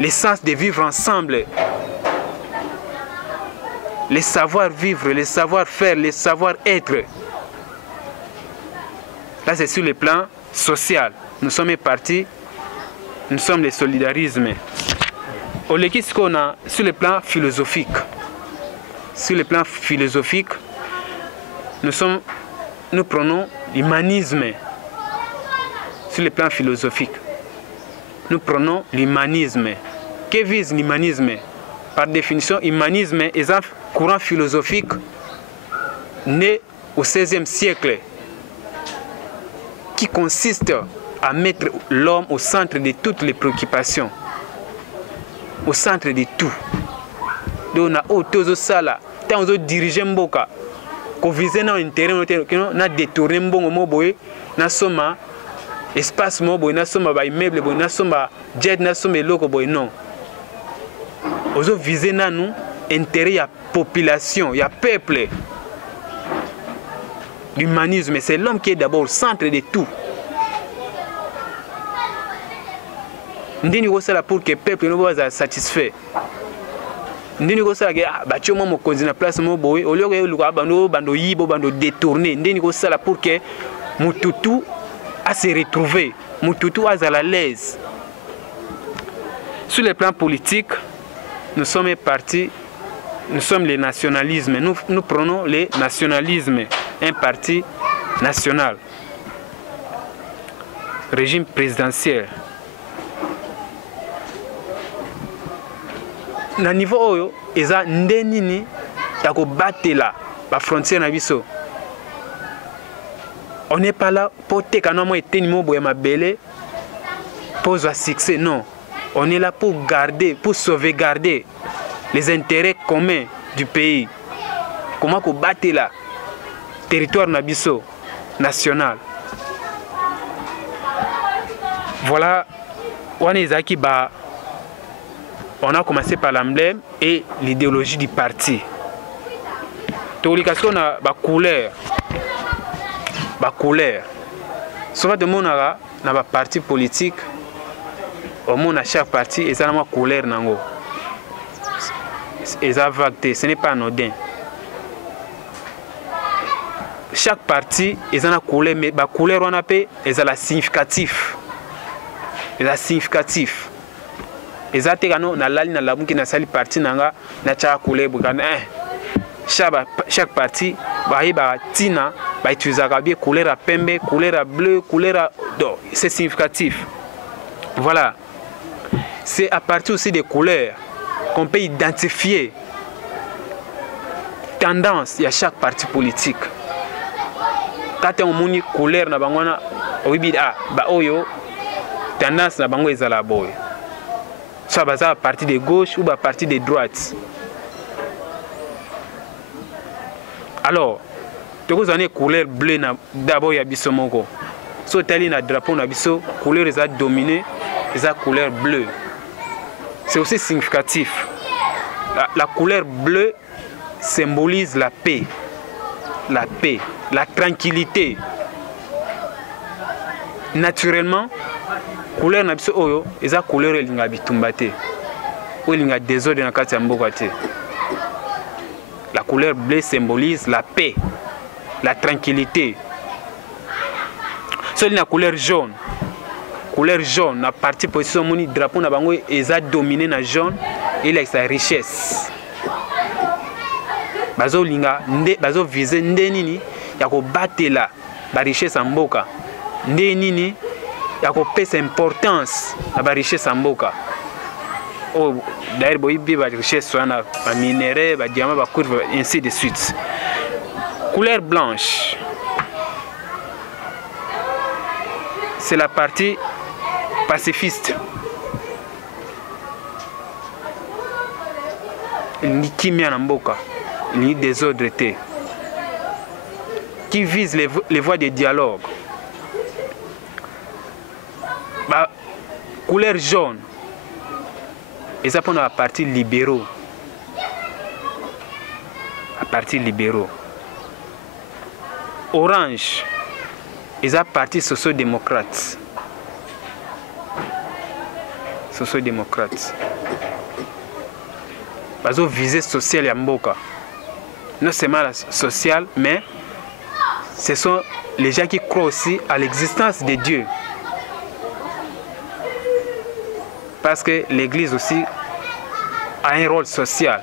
L'essence de vivre ensemble. Le savoir-vivre, le savoir-faire, le savoir-être. Là, c'est sur le plan social. Nous sommes partis, nous sommes le solidarisme. Au lieu qu'on a sur le plan philosophique. Sur le plan philosophique, nous prenons l'humanisme. Sur le plan philosophique, nous prenons l'humanisme. Que vise l'humanisme? Par définition, l'humanisme est un courant philosophique né au XVIe siècle qui consiste à mettre l'homme au centre de toutes les préoccupations, au centre de tout. Donc, on a tous ça, tant on dirige Mboka, qu'on vise dans l'intérêt, on a détourné Mbongo, na soma espace mobo, na soma ba immeuble, na soma jet, na soma loko boy non. Ozo viser na nous intérêt ya population, ya peuple. L'humanisme, c'est l'homme qui est d'abord au centre de tout. Ndini ko sala pour que peuple no soit satisfait. Ndini ko sala ke ba choma mo konzi na place mo boy, au lieu que luka bando yibo bando détourner. Ndini ko sala pour que mututu à se retrouver, mututu à la l'aise. Sur le plan politique, nous sommes partis, nous sommes les nationalismes. Nous prenons les nationalismes, un parti national, régime présidentiel. Na niveau oyo eza ndenini ya ko batela ba frontière na biso. On n'est pas là pour te canamo et tenimo boya mabele pose à succès, non. On est là pour garder, pour sauvegarder les intérêts communs du pays. Comment ko batela territoire na biso national. Voilà, on a commencé par l'emblème et l'idéologie du parti. Tolication a ba couleur. Ba couleur. Souvent de mon na ba parti politique, au monde à chaque parti et ça na couleur nango. Et ça vague, ce n'est pas anodin. Chaque parti est en couleur, mais la couleur on appelle est la significatif. Et la significatif. Et ça te gano na lali na labu qui na sali parti nanga na cha couleur bukana chaque parti ba tina ba utiliser bien couleur à pembe, couleur à bleu, couleur à d'or. C'est significatif. Voilà. C'est à partir aussi des couleurs qu'on peut identifier tendance il y a chaque parti politique. Quand on moni couleur na bangwana obibi ba oyo tendance na bango ezala boy. Soit baza parti de gauche ou ba parti de droite. Alors, tu vous avez couleur bleue d'abord ya biso moko. So tali na drapeau na biso couleur eza dominée, eza couleur bleue. C'est aussi significatif. La couleur bleue symbolise la paix, la tranquillité. Naturellement, couleur na biso oyo eza couleur elinga bitumbate. O elinga désordre na kati ya mboka te. La couleur bleue symbolise la paix, la tranquillité. Seule la couleur jaune. Couleur jaune, la partie position moni drapeau na bango eza dominé na jaune et là sa richesse. Bazo linga bazo viser ndenini ya ko batela ba richesse en mboka. Ndenini ya ko pesa importance na ba richesse en mboka. Oh, d'ailleurs boyibi ba richesse na ba minéraux, ba diamant, ba cuivre ainsi de suite. Couleur blanche. C'est la partie pacifiste. Il n'y a kimia na mboka, il n'y a désordre qui vise les voies de dialogue. Bah, couleur jaune, et ça pour la partie libéraux. La partie libéraux. Orange, et ça partie socio-démocrate. Socio-démocrate. Bazo visée sociale ya mboka. Non seulement la sociale, mais ce sont les gens qui croient aussi à l'existence de Dieu. Parce que l'Église aussi a un rôle social.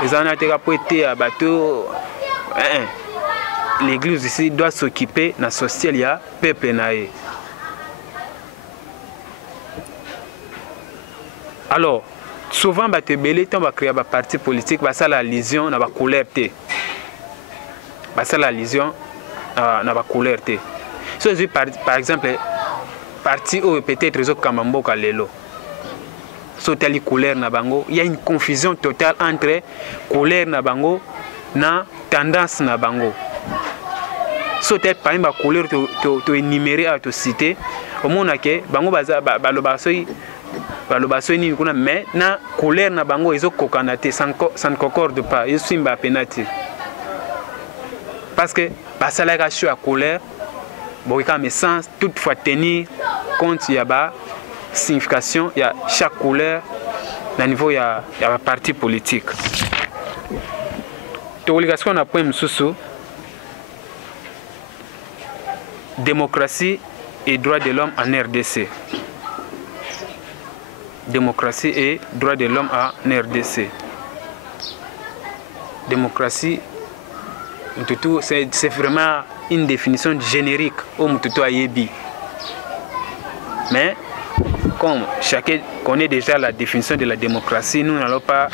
Les anateka pour être à bateau. L'Église ici doit s'occuper de la sociale, il y a peuple naé. Alors, souvent, bah, tu belé, tu vas créer un parti politique, bah, ça la lésion, n'a pas couleur té. Bah, ça la lésion, n'a pas couleur té. Si par exemple, parti ou peut-être les autres Kamamboka lelo. Sotali couleur na bango, il y a une confusion totale entre couleur na bango na tendance na bango. Sotali par exemple couleur to énumérer à te citer, au monde que bango baza balobasoi ni kuna mais na couleur na bango ils ont kokanaté ça ne concorde pas, ils sont ba penati. Parce que ça la ratio à couleur bon quand mais sans toutefois tenir compte il y a ba signification il y a chaque couleur à niveau il y a un parti politique. L'obligation on a point msusu démocratie et droits de l'homme en RDC. Démocratie et droits de l'homme en RDC. Démocratie, c'est vraiment une définition générique au Moututu Ayebi. Mais comme chacun connaît déjà la définition de la démocratie, nous n'allons pas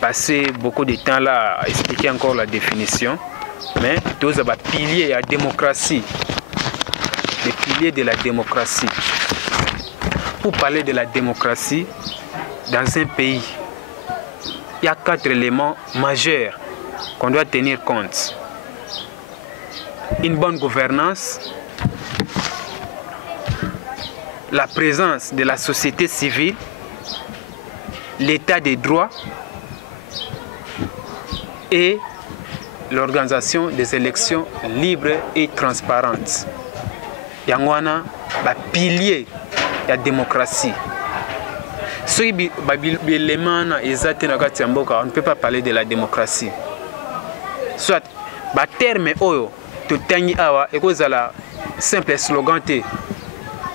passer beaucoup de temps là à expliquer encore la définition. Mais tous les piliers de la démocratie, les piliers de la démocratie. Pour parler de la démocratie dans un pays, il y a 4 éléments majeurs qu'on doit tenir compte. Une bonne gouvernance, la présence de la société civile, l'état des droits et l'organisation des élections libres et transparentes. Yangwana, le pilier de la démocratie. Si l'élément est on ne peut pas parler de la démocratie. Soit, le terme oyo, tout tangi awa, et cause la simple slogan, il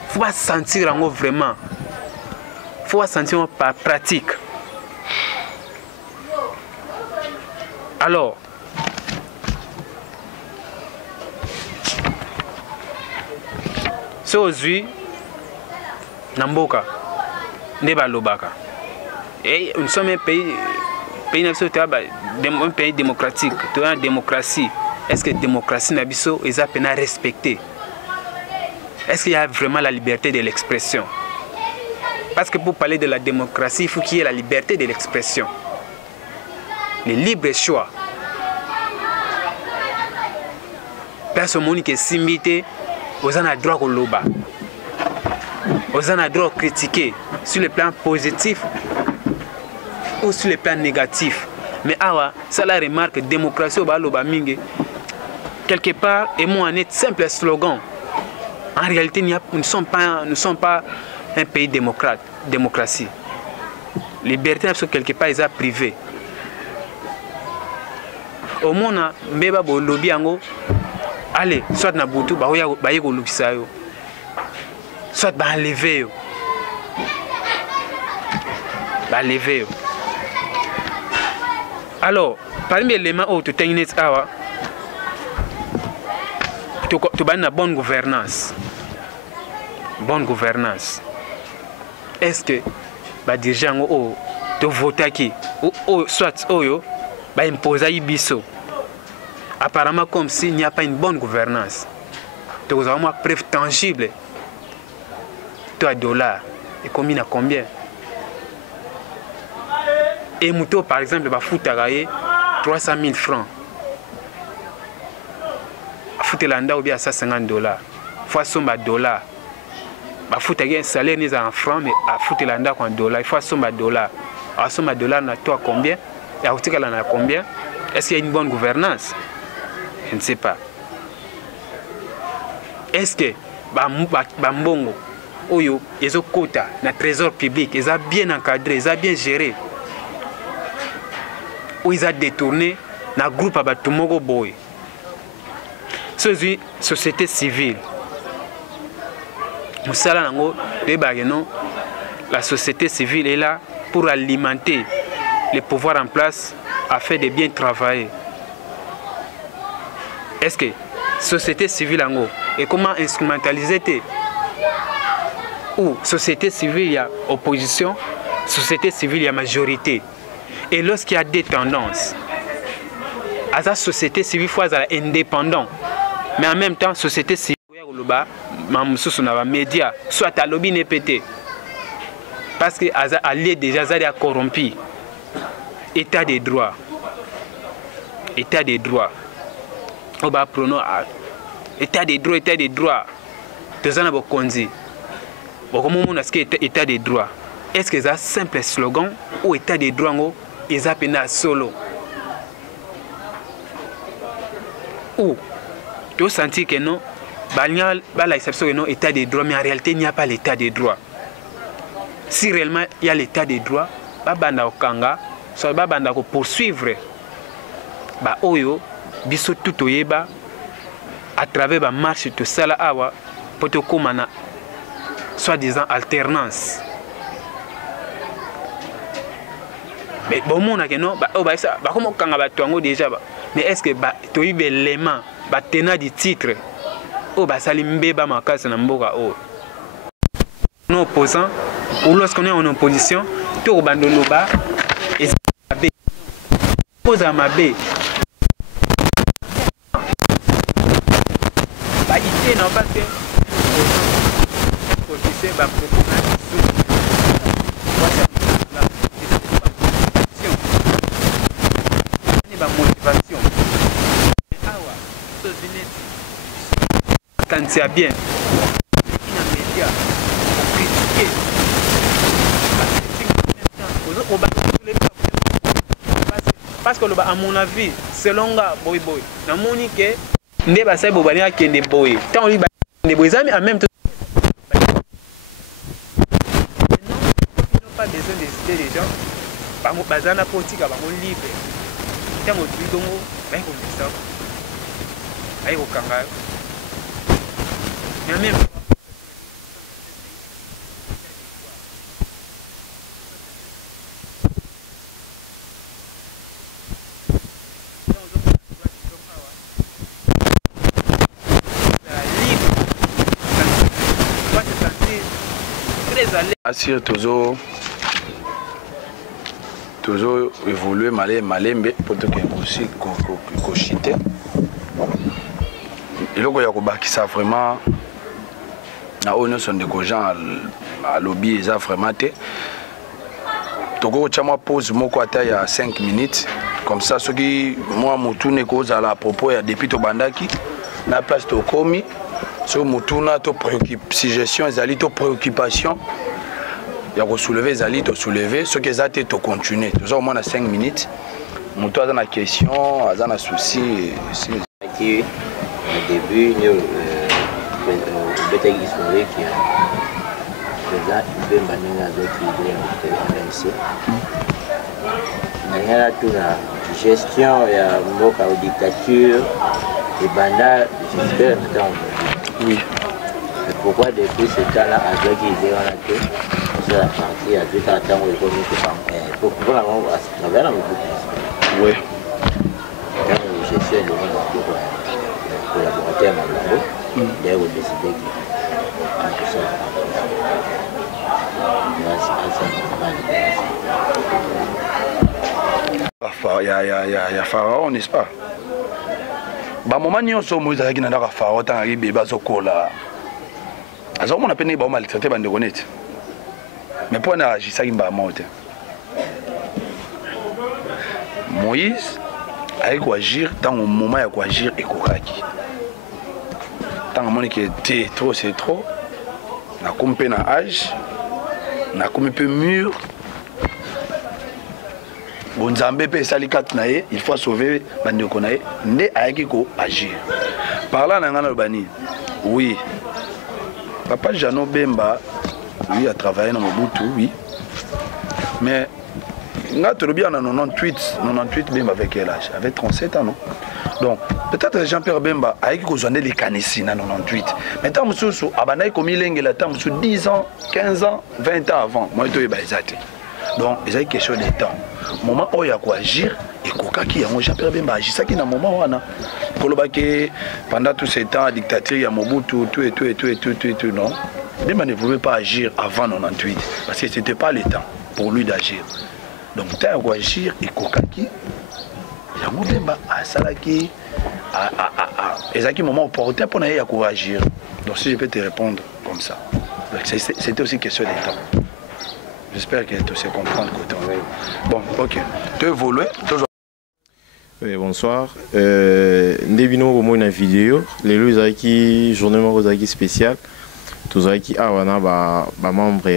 faut pas sentir vraiment. Il faut sentir par pratique. Alors, c'est aujourd'hui, Namboka, Nebalobaka. Et nous sommes un pays démocratique, une démocratie. Est-ce que la démocratie est à peine respectée? Est-ce qu'il y a vraiment la liberté de l'expression? Parce que pour parler de la démocratie, il faut qu'il y ait la liberté de l'expression. Le libre choix. Personne qui est simité, aux en a droit au loba. Aux en a droit à critiquer sur le plan positif ou sur le plan négatif. Mais ça la remarque, démocratie au loba mingi. Quelque part, et moi, un simple slogan. En réalité, nous ne sommes pas un pays démocratie. Liberté, quelque part, est privée. Au monde, mbeba bo lobby ango, allez, soit na butu, ba yego lukisa yo, soit ba enlever yo, Alors, parmi les éléments où tu t'es awa, tu as une bonne gouvernance. Bonne gouvernance. Est-ce que les dirigeants te votent qui ou soit imposer biso? Apparemment, comme s'il n'y a pas une bonne gouvernance. Tu as une preuve tangible. Tu as $. Et combien à combien? Et Mouto, par exemple, va foutre 300 000 francs. Foutre l'anda ou bien à $150. Fois somme à $. Bah foutre un salaire n'est en francs, mais à foutre l'anda en $. Il faut somme à $. À somme à $, on a toi combien? Et à foutre l'anda à combien? Est-ce qu'il y a une bonne gouvernance? Je ne sais pas. Est-ce que Bambongo, Oyo, ils ont quota, le trésor public, ils ont bien encadré, ils ont bien géré. Ou ils ont détourné le groupe à Batumogo Boy. C'est société civile. La société civile est là pour alimenter les pouvoirs en place afin de bien travailler. Est-ce que la société civile est comment instrumentaliser? Ou société civile, il y a opposition, société civile, il y a majorité. Et lorsqu'il y a des tendances, à la société civile, il faut être indépendant. Mais en même temps, société civile, ba mamususu na ba média soit à lobby ne pété parce que allié déjà ça a corrompu état des droits on va prendre état des droits tozana bokonzi bokomo mona ce que état des droits est-ce que ça simple slogan ou état des droits ngo eza pena solo ou tu senti que non la exception que non état des droits mais en réalité il n'y a pas l'état des droits. Si réellement il y a l'état des droits babanda okanga so babanda ko poursuivre ba oyo biso tout oyeba à travers ba marche to sala awa poto komana soi-disant alternance. Mais bon monde que non ba comment kanga ba twango déjà ba mais est-ce que ba to yebe l'élément ba tenant du titre o ba sali mbeba makasa na mboka o non opposant ou lorsqu'on est en opposition tout bandoloba et mabe pose à mabe ba ité non parce que politicien ba proposer motivation awa so zineti kantia bien ina média critiquer parce que à mon avis selon ga boy na moni que nde ba sai bobani akende boy tant li ba ne boy zami en même temps ils n'ont pas besoin de citer les gens ba mo bazana politique ba mo libre tant au tudongo ba ko misa ay ko kanga mais même Assir toujours évoluer malembe pour que aussi cochiter et le goya kobakisa vraiment na ono son de gens à lobby ça vraiment té toko chama pause moko ata ya 5 minutes comme ça ce qui moi mutune cause à la propos ya depuis to bandaki na place to komi so mutuna to suggestion ezali to préoccupation ya ko soulever ezali to soulever ce que ça te to continuer toujours au moins 5 minutes mutu aza na question aza na souci qui au début nous peut-être historique qui là il peut mener avec l'idée de la tout la gestion ya mboka ou dictature et banda j'espère oui. Mais pourquoi depuis ce temps-là, avec l'idée, on a que sur la partie, avec un temps où il connaît que pour pouvoir avoir à travers la musique. Oui. Quand je suis le collaborateur à Mambo, d'ailleurs, on décidait que tout ça. Il y a Pharaon, n'est-ce pas? Bah moment nyonso Moïse qui n'a pas Pharaon tant qu'il bébé zokola. Alors on a peine ba maltraité bande honnête. Mais pour na agissa kimba monte. Moïse a quoi agir tant au moment ya quoi agir et kokaki. Tant mon qui était trop c'est trop. Na compé na âge, na comme un peu mûr. Bonzambe pe salikat nae, il faut sauver bande konae, ndé ayaki ko agir. Par là nangana lobani. Oui. Papa Jano Bemba, lui a travaillé dans Mobutu, oui. Mais notre bien en 98 Bemba avec quel âge? Avait 37 ans, non? Donc peut-être Jean-Pierre Bemba a eu qu'on les canissi en 98. Mais tant que nous abandonné comme il est là, tant 10 ans, 15 ans, 20 ans avant, moi je suis donc il y a quelque chose de temps. Moment où il y a quoi agir et quoi qui a Jean-Pierre Bemba agit ça qui dans moment où on a pendant tous ces temps dictature il y a Mobutu tout non. Bemba ne pouvait pas agir avant 98 parce que c'était pas le temps pour lui d'agir. Donc tant quoi agir et quoi qui il y a Bemba à Salaki Et c'est un moment opportun pour nous agir. Donc si je peux te répondre comme ça. C'était aussi question de temps. J'espère que tu sais comprendre côté. Bon, ok. Tu évolues. Oui, bonsoir. Ndebino au une vidéo. Les lois qui journée spécial. Tous qui awana ba membre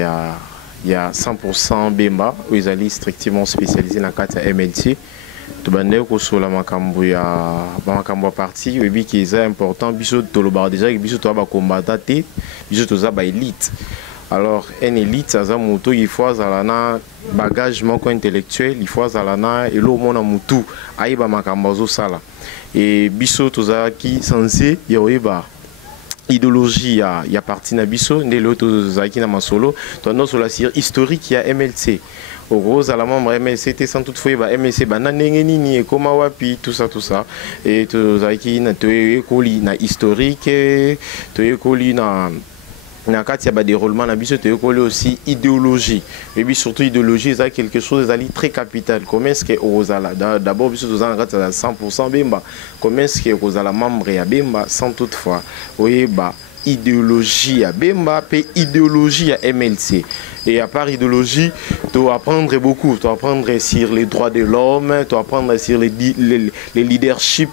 il y a 100% Bemba où ils allaient strictement spécialisés dans la carte MLT. Tout bande ko sola makambo ya makambo parti et qui est important biso to lo bar déjà biso to ba combattant te biso to za ba élite. Alors une élite ça moto il faut azalana bagage moko intellectuel il faut azalana et lo mona mutu aiba makambo zo sala et biso to za ki censé yoiba idéologie ya parti na biso ndelo to za ki na masolo to no sur la historique ya MLC. Au gros, à la membre MLC, sans toutefois, MLC, nini, comment wapi, tout ça. Et tout ça qui na écoli na historique, to écoli na quand il y a des déroulements, tu écoli aussi idéologie. Et puis surtout idéologie, c'est quelque chose d'aller très capital. Comment est-ce que Rosala, d'abord, biso tous en 100% Bemba. Comment est-ce que Rosala membre ya Bemba, sans toutefois, oui bah. Idéologie à Bemba et idéologie à MLC. Et à part idéologie, tu vas apprendre beaucoup. Tu vas apprendre sur les droits de l'homme, tu vas apprendre sur les leadership.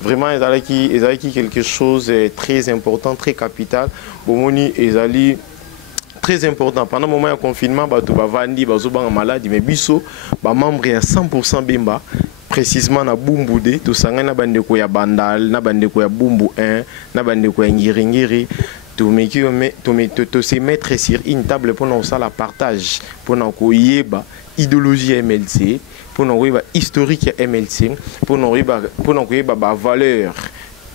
Vraiment, ils ont quelque chose de très important, très capital. Ils ont très important. Pendant le moment de confinement, tu vas vendre, tu vas malade, mais biso, membre à 100% Bemba. Précisément na Bumbu de to sanga na bandeko ya Bandal na bandeko ya Bumbu 1 na bandeko ya Ngiringiri to se mettre sur une table pour nous ça la partage pour nous koyeba idéologie MLC pour nous koyeba historique ya MLC pour nous koyeba ba valeur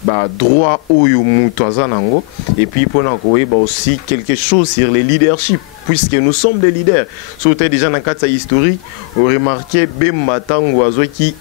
ba droit oyo mutu azanango et puis pour nous koyeba aussi quelque chose sur les leadership puisque nous sommes des leaders. Sauter déjà dans cadre historique, on remarqué Bemba tango qui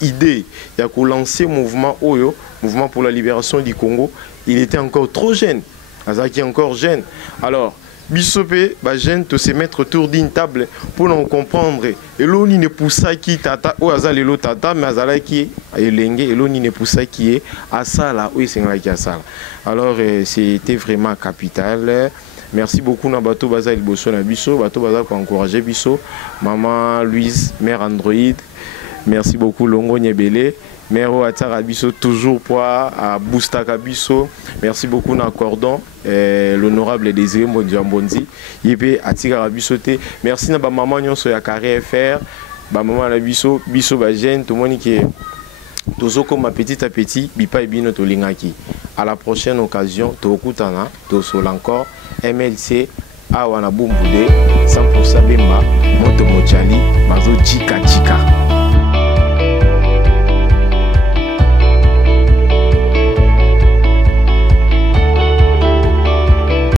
idée il y a lancé mouvement Oyo, mouvement pour la libération du Congo, il était encore trop jeune. Azaki encore jeune. Alors Bissopé, jeune te se mettre autour d'une table pour nous comprendre. Et l'oni ne poussa qui tata ou azali lo tata mais azala qui elenge et l'oni ne poussa qui est à ça là oui c'est là qui a ça. Alors c'était vraiment capital. Merci beaucoup na bato baza liboso na biso, bato baza ko encourager biso. Maman Louise, mère Android. Merci beaucoup Longo Nyebele. Mère Ouattara biso toujours pour à Boustaka biso. Merci beaucoup na Cordon, l'honorable Désiré Mbonzi. Yépe Atika bisoté. Merci na ba maman nyonso ya Carré FR. Ba maman la biso ba jeune tout monde qui tozo comme petit à petit bipa ebino to lingaki. À la prochaine occasion tokutana to sol encore MLC awana Bumbude 100% Bemba moto mochali bazo chika